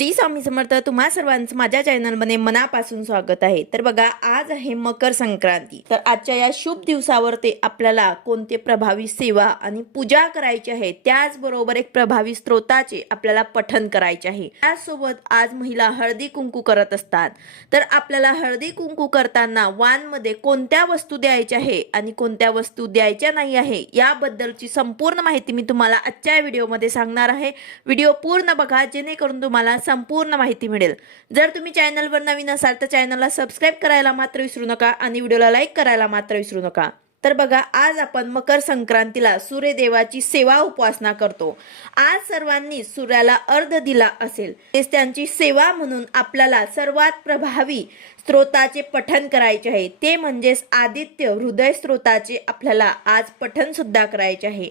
श्री स्वामी समर्थ तुम्हा सर्वांचं माझ्या चॅनलमध्ये मनापासून स्वागत आहे. तर बघा आज आहे मकर संक्रांती. तर आजच्या या शुभ दिवसावर ते आपल्याला कोणते प्रभावी सेवा आणि पूजा करायची आहे त्याचबरोबर एक प्रभावी स्त्रोताचे आपल्याला पठन करायचे आहे. त्याचसोबत आज महिला हळदी कुंकू करत असतात. तर आपल्याला हळदी कुंकू करताना वानमध्ये कोणत्या वस्तू द्यायच्या आहे आणि कोणत्या वस्तू द्यायच्या नाही आहे याबद्दलची संपूर्ण माहिती मी तुम्हाला आजच्या व्हिडिओमध्ये सांगणार आहे. व्हिडिओ पूर्ण बघा जेणेकरून तुम्हाला संपूर्ण माहिती मिळेल. जर तुम्ही चॅनलवर नवीन असाल तर चॅनलला सबस्क्राईब करायला मात्र विसरू नका आणि व्हिडिओला लाईक करायला मात्र विसरू नका. तर बघा आज आपण मकर संक्रांतीला सूर्यदेवाची सेवा उपासना करतो. आज सर्वांनी सूर्याला अर्ध दिला असेल. तेच त्यांची सेवा म्हणून आपल्याला सर्वात प्रभावी स्त्रोताचे पठन करायचे आहे. ते म्हणजेच आदित्य हृदय स्त्रोताचे आपल्याला आज पठन सुद्धा करायचे आहे.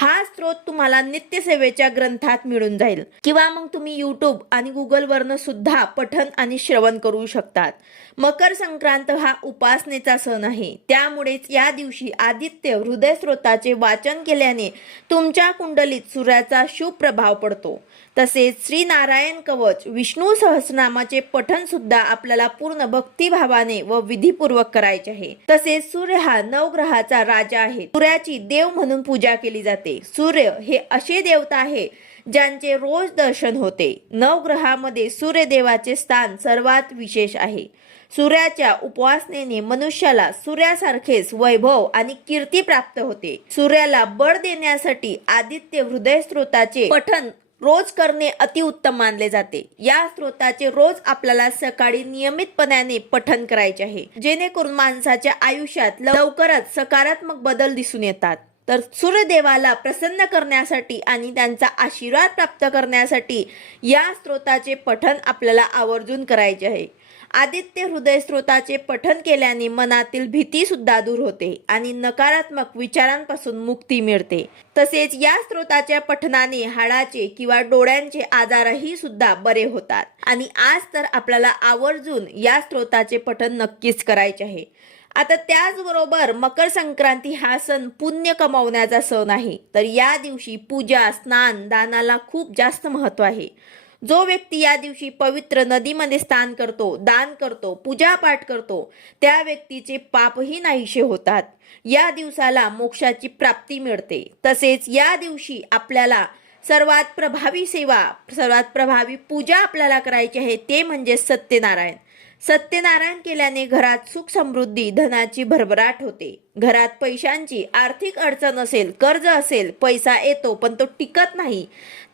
हा स्त्रोत तुम्हाला नित्यसेवेच्या ग्रंथात मिळून जाईल. किंवा मग तुम्ही यूट्यूब आणि गुगलवरनं सुद्धा पठन आणि श्रवण करू शकतात. मकर संक्रांत हा उपासनेचा सण आहे. त्यामुळेच या दिवशी आदित्य हृदय स्त्रोताचे वाचन केल्याने तुमच्या कुंडलीत सूर्याचा शुभ प्रभाव पडतो. तसेच श्री नारायण कवच विष्णू सहस्रनामाचे पठन सुद्धा आपल्याला पूर्ण भक्तिभावाने व विधीपूर्वक करायचे आहे. तसेच सूर्य हा नवग्रहाचा राजा आहे. सूर्याची देव म्हणून पूजा केली जाते. सूर्य हे असे देवता आहे ज्यांचे रोज दर्शन होते. नवग्रहामध्ये सूर्यदेवाचे स्थान सर्वात विशेष आहे. सूर्याच्या उपवासनेने मनुष्याला सूर्यासारखेच वैभव आणि कीर्ती प्राप्त होते. सूर्याला बळ देण्यासाठी आदित्य हृदय स्त्रोताचे पठन रोज करणे अतिउत्तम मानले जाते. या स्त्रोताचे रोज आपल्याला सकाळी नियमितपणाने पठन करायचे आहे. जेणेकरून माणसाच्या आयुष्यात लवकरच सकारात्मक बदल दिसून येतात. तर सूर्यदेवाला प्रसन्न करण्यासाठी आणि त्यांचा आशीर्वाद प्राप्त करण्यासाठी या स्त्रोताचे पठन आपल्याला आवर्जून करायचे आहे. आदित्य हृदय स्त्रोताचे पठन केल्याने मनातील भीती सुद्धा दूर होते आणि नकारात्मक विचारांपासून मुक्ती मिळते. तसेच या स्त्रोताच्या पठनाने हाडाचे किंवा डोळ्यांचे आजारही सुद्धा बरे होतात. आणि आज तर आपल्याला आवर्जून या स्त्रोताचे पठन नक्कीच करायचे आहे. आता त्याचबरोबर मकर संक्रांती हा सण पुण्य कमावण्याचा सण आहे. तर या दिवशी पूजा स्नान दानाला खूप जास्त महत्त्व आहे. जो व्यक्ती या दिवशी पवित्र नदीमध्ये स्नान करतो दान करतो पूजापाठ करतो त्या व्यक्तीचे पापही नाहीसे होतात. या दिवसाला मोक्षाची प्राप्ती मिळते. तसेच या दिवशी आपल्याला सर्वात प्रभावी सेवा सर्वात प्रभावी पूजा आपल्याला करायची आहे ते म्हणजे सत्यनारायण. सत्यनारायण केल्याने घरात सुख समृद्धी धनाची भरभराट होते. घरात पैशांची आर्थिक अडचण असेल कर्ज असेल पैसा येतो पण तो टिकत नाही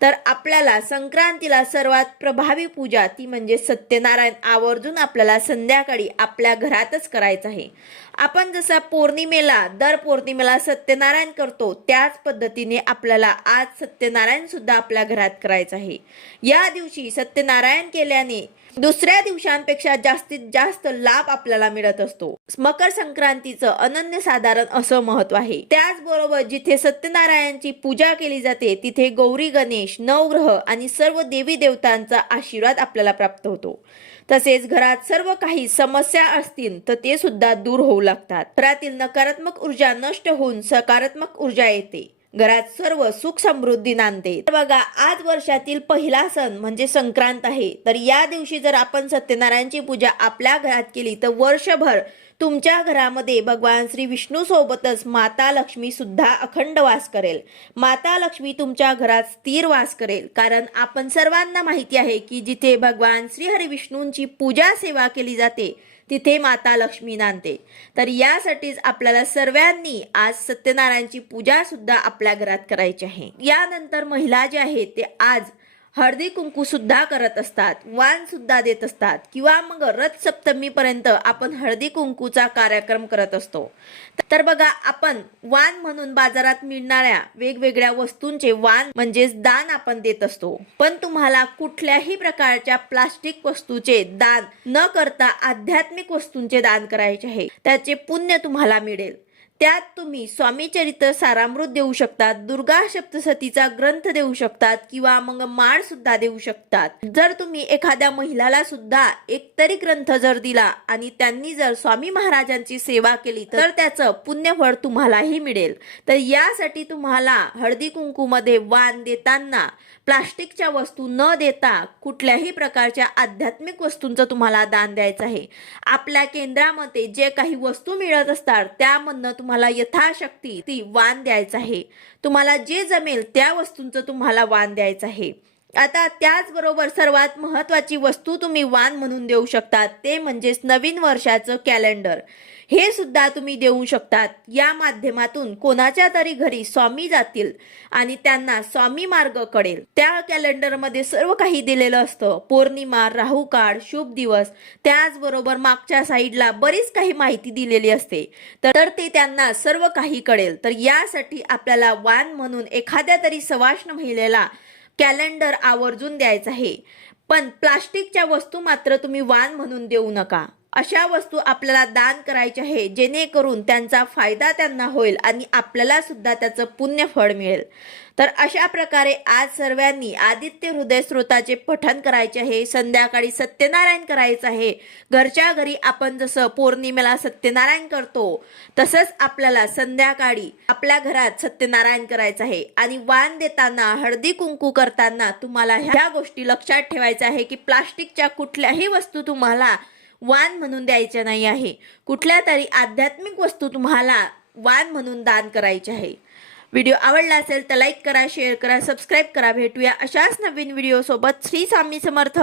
तर आपल्याला संक्रांतीला सर्वात प्रभावी पूजा ती म्हणजे सत्यनारायण आवर्जून आपल्याला संध्याकाळी आपल्या घरातच करायचं आहे. आपण जसा पौर्णिमेला दर पौर्णिमेला सत्यनारायण करतो त्याच पद्धतीने आपल्याला आज सत्यनारायण सुद्धा आपल्या घरात करायचं आहे. या दिवशी सत्यनारायण केल्याने दुसऱ्या दिवसांपेक्षा जास्तीत जास्त लाभ आपल्याला मिळत असतो. मकर संक्रांतीचं अनन्य अनन्यसाधारण असं महत्त्व आहे. त्याचबरोबर जिथे सत्यनारायणची पूजा केली जाते तिथे गौरी गणेश नवग्रह आणि सर्व देवी देवतांचा आशीर्वाद आपल्याला प्राप्त होतो. तसेच घरात सर्व काही समस्या असतील तर ते सुद्धा दूर होऊ लागतात. घरातील नकारात्मक ऊर्जा नष्ट होऊन सकारात्मक ऊर्जा येते. घरात सर्व सुख समृद्धी नांदते. तर बघा आज वर्षातील पहिला सण म्हणजे संक्रांत आहे. तर या दिवशी जर आपण सत्यनारायणची पूजा आपल्या घरात केली तर वर्षभर तुमच्या घरामध्ये भगवान श्री विष्णू सोबतच माता लक्ष्मी सुद्धा अखंड वास करेल. माता लक्ष्मी तुमच्या घरात स्थिर वास करेल. कारण आपण सर्वांना माहिती आहे की जिथे भगवान श्री हरिविष्णूंची पूजा सेवा केली जाते तिथे माता लक्ष्मी नांदते. तर यासाठीच आपल्याला सर्वांनी आज सत्यनारायणची पूजा सुद्धा आपल्या घरात करायची आहे. यानंतर महिला ज्या आहेत ते आज हळदी कुंकू सुद्धा करत असतात वाण सुद्धा देत असतात किंवा मग रथ सप्तमी पर्यंत आपण हळदी कुंकूचा कार्यक्रम करत असतो. तर बघा आपण वाण म्हणून बाजारात मिळणाऱ्या वेगवेगळ्या वस्तूंचे वाण म्हणजेच दान आपण देत असतो. पण तुम्हाला कुठल्याही प्रकारच्या प्लास्टिक वस्तूचे दान न करता आध्यात्मिक वस्तूंचे दान करायचे आहे. त्याचे पुण्य तुम्हाला मिळेल. त्यात तुम्ही स्वामी चरित्र सारामृत देऊ शकतात दुर्गा सप्तसतीचा ग्रंथ देऊ शकतात किंवा मग माळ सुद्धा देऊ शकतात. जर तुम्ही एखाद्या महिलाला सुद्धा एक तरी ग्रंथ जर दिला आणि त्यांनी जर स्वामी महाराजांची सेवा केली तर त्याचं पुण्यफळ तुम्हालाही मिळेल. तर यासाठी तुम्हाला हळदी कुंकूमध्ये वाण देताना प्लास्टिकच्या वस्तू न देता कुठल्याही प्रकारच्या आध्यात्मिक वस्तूंचं तुम्हाला दान द्यायचं आहे. आपल्या केंद्रामध्ये जे काही वस्तू मिळत असतात त्यामधनं तुम्हाला यथाशक्ती ती वाण द्यायचं आहे. तुम्हाला जे जमेल त्या वस्तूंचं तुम्हाला वाण द्यायचं आहे. आता त्याचबरोबर सर्वात महत्त्वाची वस्तू तुम्ही वाण म्हणून देऊ शकतात ते म्हणजेच नवीन वर्षाचं कॅलेंडर हे सुद्धा तुम्ही देऊ शकतात. या माध्यमातून कोणाच्या तरी घरी स्वामी जातील आणि त्यांना स्वामी मार्ग कळेल. त्या कॅलेंडरमध्ये सर्व काही दिलेलं असतं. पौर्णिमा राहू काळ शुभ दिवस. त्याचबरोबर मागच्या साईडला बरीच काही माहिती दिलेली असते. तर ते त्यांना सर्व काही कळेल. तर यासाठी आपल्याला वान म्हणून एखाद्या तरी सवाष्ण महिलेला कॅलेंडर आवर्जून द्यायचं आहे. पण प्लास्टिकच्या वस्तू मात्र तुम्ही वाण म्हणून देऊ नका. अशा वस्तू आपल्याला दान करायच्या आहे जेणेकरून त्यांचा फायदा त्यांना होईल आणि आपल्याला सुद्धा त्याचं पुण्य फळ मिळेल. तर अशा प्रकारे आज सर्वांनी आदित्य हृदय स्रोताचे पठण करायचे आहे संध्याकाळी सत्यनारायण करायचं आहे. घरच्या घरी आपण जसं पौर्णिमेला सत्यनारायण करतो तसंच आपल्याला संध्याकाळी आपल्या घरात सत्यनारायण करायचं आहे. आणि वाण देताना हळदी कुंकू करताना तुम्हाला ह्या गोष्टी लक्षात ठेवायच्या आहे की प्लास्टिकच्या कुठल्याही वस्तू तुम्हाला वान म्हणून द्यायच्या नाही आहे. कुठल्या तरी आध्यात्मिक वस्तू तुम्हाला वान म्हणून दान करायचे आहे. व्हिडिओ आवडला असेल तर लाईक करा शेअर करा सबस्क्राईब करा. भेटूया अशाच नवीन व्हिडिओसोबत. श्री स्वामी समर्थ.